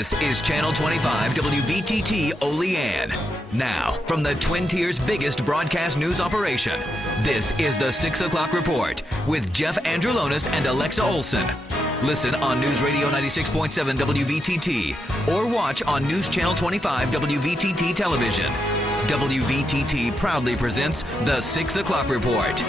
This is Channel 25 WVTT Olean. Now, from the Twin Tiers' biggest broadcast news operation, this is the 6 o'clock report with Jeff Andrulonis and Alexa Olson. Listen on News Radio 96.7 WVTT or watch on News Channel 25 WVTT television. WVTT proudly presents the 6 o'clock report.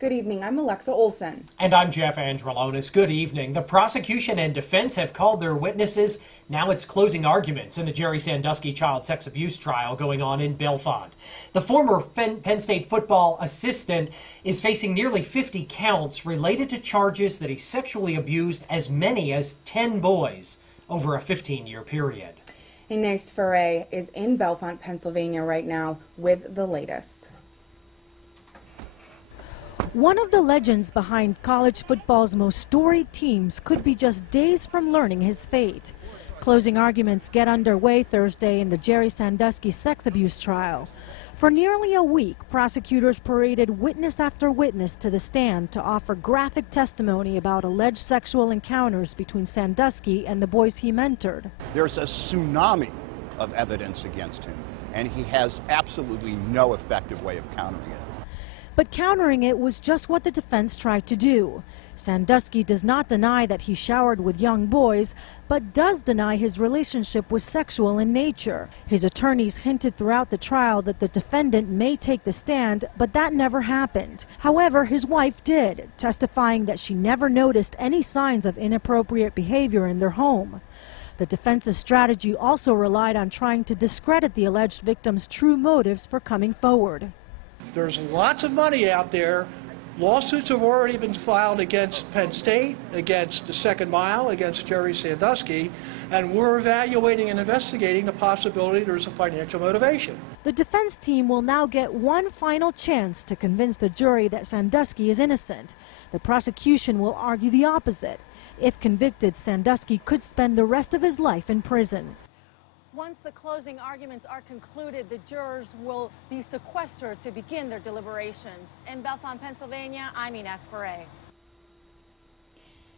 Good evening, I'm Alexa Olson. And I'm Jeff Andrulonis. Good evening. The prosecution and defense have called their witnesses. Now it's closing arguments in the Jerry Sandusky child sex abuse trial going on in Bellefonte. The former Penn State football assistant is facing nearly 50 counts related to charges that he sexually abused as many as 10 boys over a 15-year period. Inez Ferre is in Bellefonte, Pennsylvania right now with the latest. One of the legends behind college football's most storied teams could be just days from learning his fate. Closing arguments get underway Thursday in the Jerry Sandusky sex abuse trial. For nearly a week, prosecutors paraded witness after witness to the stand to offer graphic testimony about alleged sexual encounters between Sandusky and the boys he mentored. There's a tsunami of evidence against him, and he has absolutely no effective way of countering it. But countering it was just what the defense tried to do. Sandusky does not deny that he showered with young boys, but does deny his relationship was sexual in nature. His attorneys hinted throughout the trial that the defendant may take the stand, but that never happened. However, his wife did, testifying that she never noticed any signs of inappropriate behavior in their home. The defense's strategy also relied on trying to discredit the alleged victim's true motives for coming forward. There's lots of money out there. Lawsuits have already been filed against Penn State, against the Second Mile, against Jerry Sandusky, and we're evaluating and investigating the possibility there's a financial motivation. The defense team will now get one final chance to convince the jury that Sandusky is innocent. The prosecution will argue the opposite. If convicted, Sandusky could spend the rest of his life in prison. Once the closing arguments are concluded, the jurors will be sequestered to begin their deliberations. In Bellefonte, Pennsylvania, I'm Inez Ferre.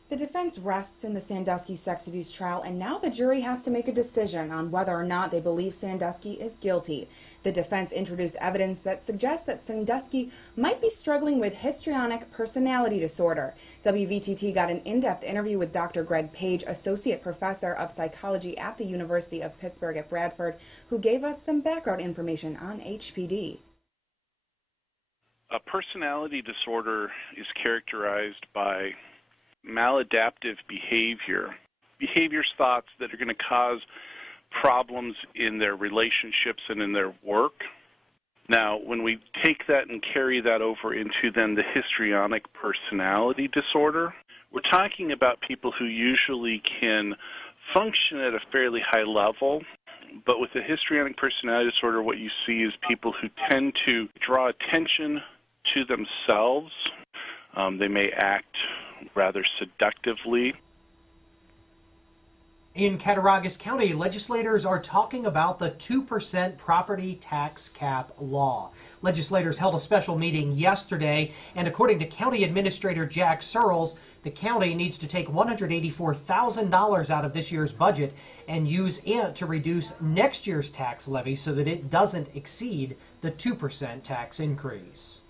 The defense rests in the Sandusky sex abuse trial, and now the jury has to make a decision on whether or not they believe Sandusky is guilty. The defense introduced evidence that suggests that Sandusky might be struggling with histrionic personality disorder. WVTT got an in-depth interview with Dr. Greg Page, Associate Professor of Psychology at the University of Pittsburgh at Bradford, who gave us some background information on HPD. A personality disorder is characterized by maladaptive behaviors, thoughts that are going to cause problems in their relationships and in their work. Now, when we take that and carry that over into then the histrionic personality disorder, we're talking about people who usually can function at a fairly high level, but with the histrionic personality disorder, what you see is people who tend to draw attention to themselves. They may act rather seductively. In Cattaraugus County, legislators are talking about the 2% property tax cap law. Legislators held a special meeting yesterday, and according to County Administrator Jack Searles, the county needs to take $184,000 out of this year's budget and use it to reduce next year's tax levy so that it doesn't exceed the 2% tax increase.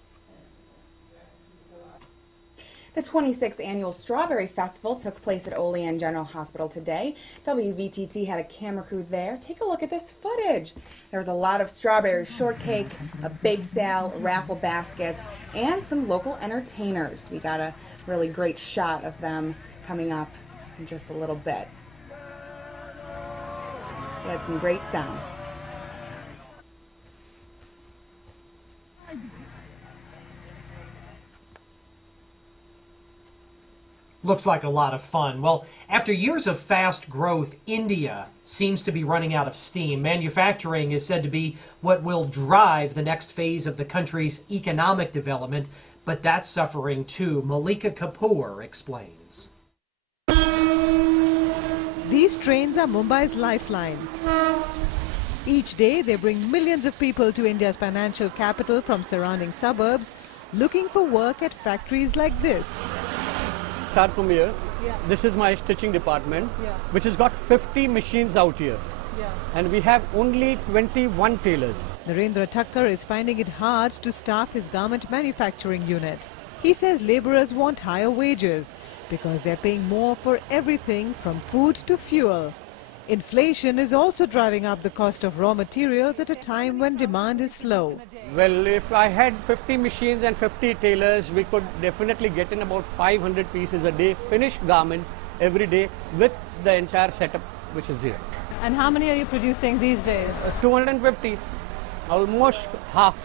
The 26th Annual Strawberry Festival took place at Olean General Hospital today. WVTT had a camera crew there. Take a look at this footage. There was a lot of strawberry shortcake, a bake sale, raffle baskets, and some local entertainers. We got a really great shot of them coming up in just a little bit. We had some great sound. Looks like a lot of fun. Well, after years of fast growth, India seems to be running out of steam. Manufacturing is said to be what will drive the next phase of the country's economic development, but that's suffering too. Malika Kapoor explains. These trains are Mumbai's lifeline. Each day, they bring millions of people to India's financial capital from surrounding suburbs, looking for work at factories like this. Start from here, This is my stitching department, Yeah. which has got 50 machines out here. Yeah. And we have only 21 tailors. Narendra Thakkar is finding it hard to staff his garment manufacturing unit. He says laborers want higher wages because they're paying more for everything from food to fuel. Inflation is also driving up the cost of raw materials at a time when demand is slow. Well, if I had 50 machines and 50 tailors, we could definitely get in about 500 pieces a day, finished garments every day with the entire setup which is here. And how many are you producing these days? 250, almost half.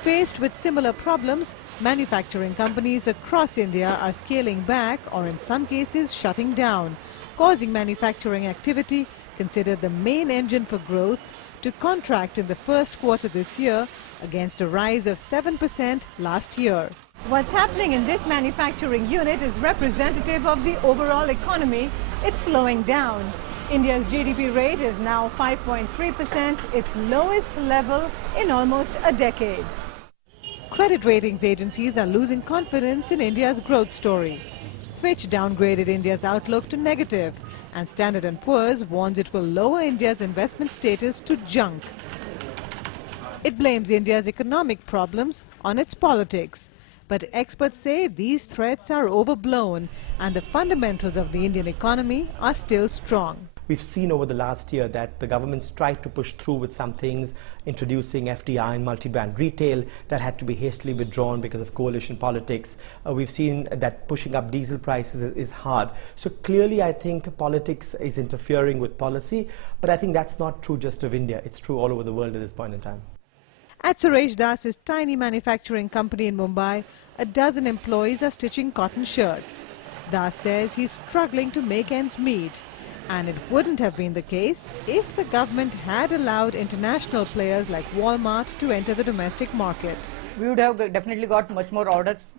Faced with similar problems, manufacturing companies across India are scaling back or in some cases shutting down, causing manufacturing activity, considered the main engine for growth, to contract in the first quarter this year against a rise of 7% last year. What's happening in this manufacturing unit is representative of the overall economy. It's slowing down. India's GDP rate is now 5.3%, its lowest level in almost a decade. Credit ratings agencies are losing confidence in India's growth story. Fitch downgraded India's outlook to negative, and Standard & Poor's warns it will lower India's investment status to junk. It blames India's economic problems on its politics. But experts say these threats are overblown and the fundamentals of the Indian economy are still strong. We've seen over the last year that the government's tried to push through with some things, introducing FDI and multi-brand retail that had to be hastily withdrawn because of coalition politics. We've seen that pushing up diesel prices is hard. So clearly I think politics is interfering with policy, but I think that's not true just of India. It's true all over the world at this point in time. At Suresh Das's tiny manufacturing company in Mumbai, a dozen employees are stitching cotton shirts. Das says he's struggling to make ends meet. And it wouldn't have been the case if the government had allowed international players like Walmart to enter the domestic market. We would have definitely got much more orders.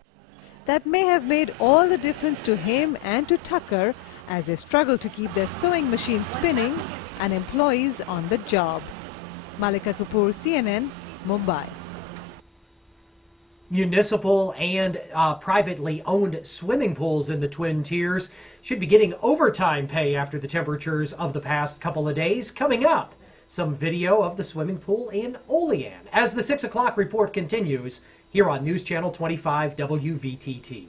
That may have made all the difference to him and to Thakkar as they struggle to keep their sewing machines spinning and employees on the job. Malika Kapoor, CNN, Mumbai. Municipal and privately owned swimming pools in the Twin Tiers should be getting overtime pay after the temperatures of the past couple of days. Coming up, some video of the swimming pool in Olean as the 6 o'clock report continues here on News Channel 25 WVTT.